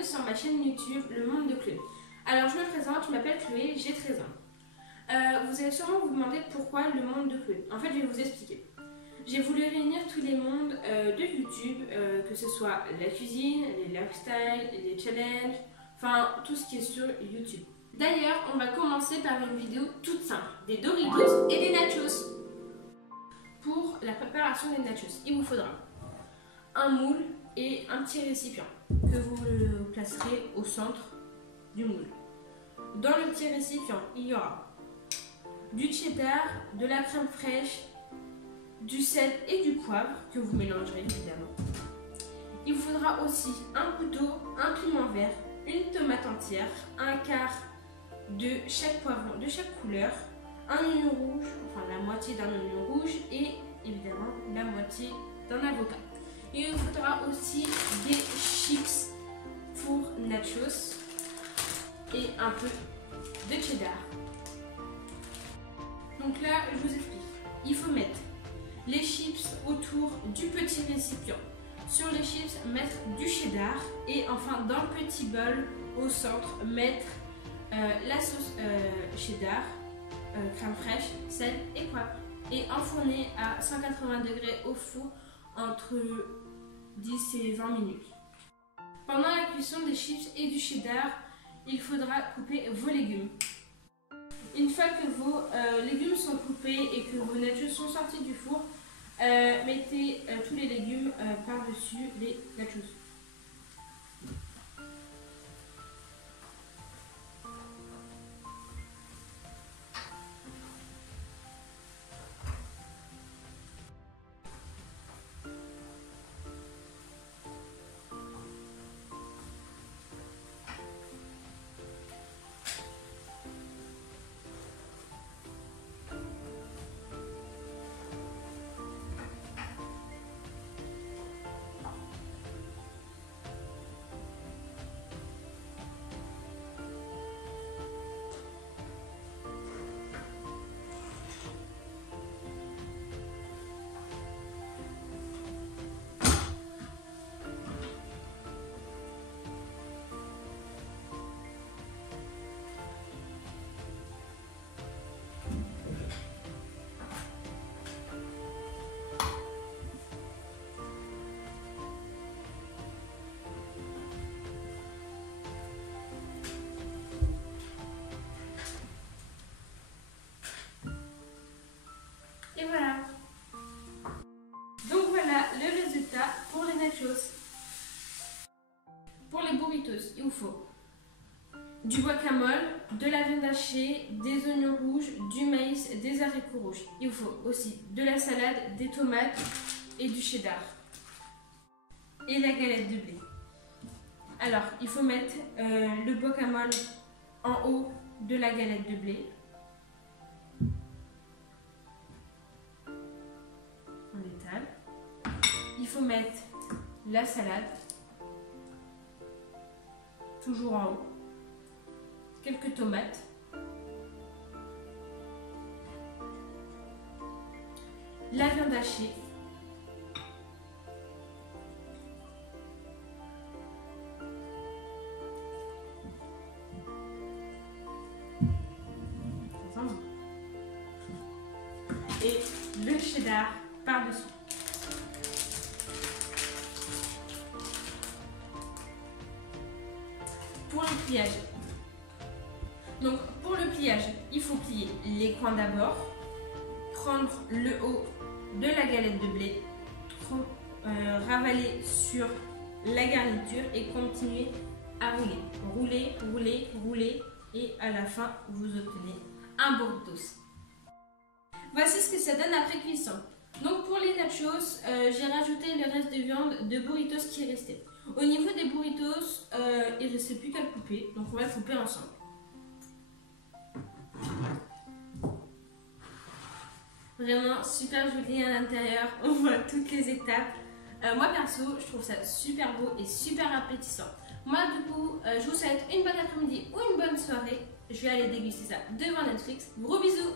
bienvenue sur ma chaîne YouTube Le Monde de Chloé. Alors je me présente, je m'appelle Chloé, j'ai 13 ans. Vous allez sûrement vous demander pourquoi Le Monde de Chloé. En fait je vais vous expliquer. J'ai voulu réunir tous les mondes de YouTube, que ce soit la cuisine, les lifestyles, les challenges, enfin tout ce qui est sur YouTube. D'ailleurs on va commencer par une vidéo toute simple, des Doritos et des nachos. Pour la préparation des nachos, il vous faudra un moule et un petit récipient que vous placerez au centre du moule. Dans le petit récipient, il y aura du cheddar, de la crème fraîche, du sel et du poivre que vous mélangerez évidemment. Il vous faudra aussi un couteau, un piment vert, une tomate entière, un quart de chaque poivron de chaque couleur, un oignon rouge, enfin la moitié d'un oignon rouge et évidemment la moitié d'un avocat. Il vous faudra aussi des chips pour nachos et un peu de cheddar. Donc là, je vous explique. Il faut mettre les chips autour du petit récipient. Sur les chips, mettre du cheddar et enfin dans le petit bol au centre, mettre la sauce cheddar, crème fraîche, sel et poivre. Et enfourner à 180 degrés au four entre 10 et 20 minutes. Pendant la cuisson des chips et du cheddar, il faudra couper vos légumes. Une fois que vos légumes sont coupés et que vos nachos sont sortis du four, mettez tous les légumes par-dessus les nachos. Et voilà. Donc voilà le résultat pour les nachos. Pour les burritos, il vous faut du guacamole, de la viande hachée, des oignons rouges, du maïs, des haricots rouges. Il vous faut aussi de la salade, des tomates et du cheddar. Et la galette de blé. Alors, il faut mettre le guacamole en haut de la galette de blé. On étale. Il faut mettre la salade, toujours en haut, quelques tomates, la viande hachée, et le cheddar par-dessus. Pour le pliage. Donc pour le pliage, il faut plier les coins d'abord, prendre le haut de la galette de blé, ravaler sur la garniture et continuer à rouler. Rouler, rouler, rouler et à la fin vous obtenez un burritos. Voici ce que ça donne après cuisson. Donc pour les nachos, j'ai rajouté le reste de viande de burritos qui est resté. Au niveau des burritos, il ne restait plus qu'à le couper, donc on va le couper ensemble. Vraiment super joli à l'intérieur, on voit toutes les étapes. Moi perso, je trouve ça super beau et super appétissant. Moi du coup, je vous souhaite une bonne après-midi ou une bonne soirée. Je vais aller déguster ça devant Netflix. Gros bisous!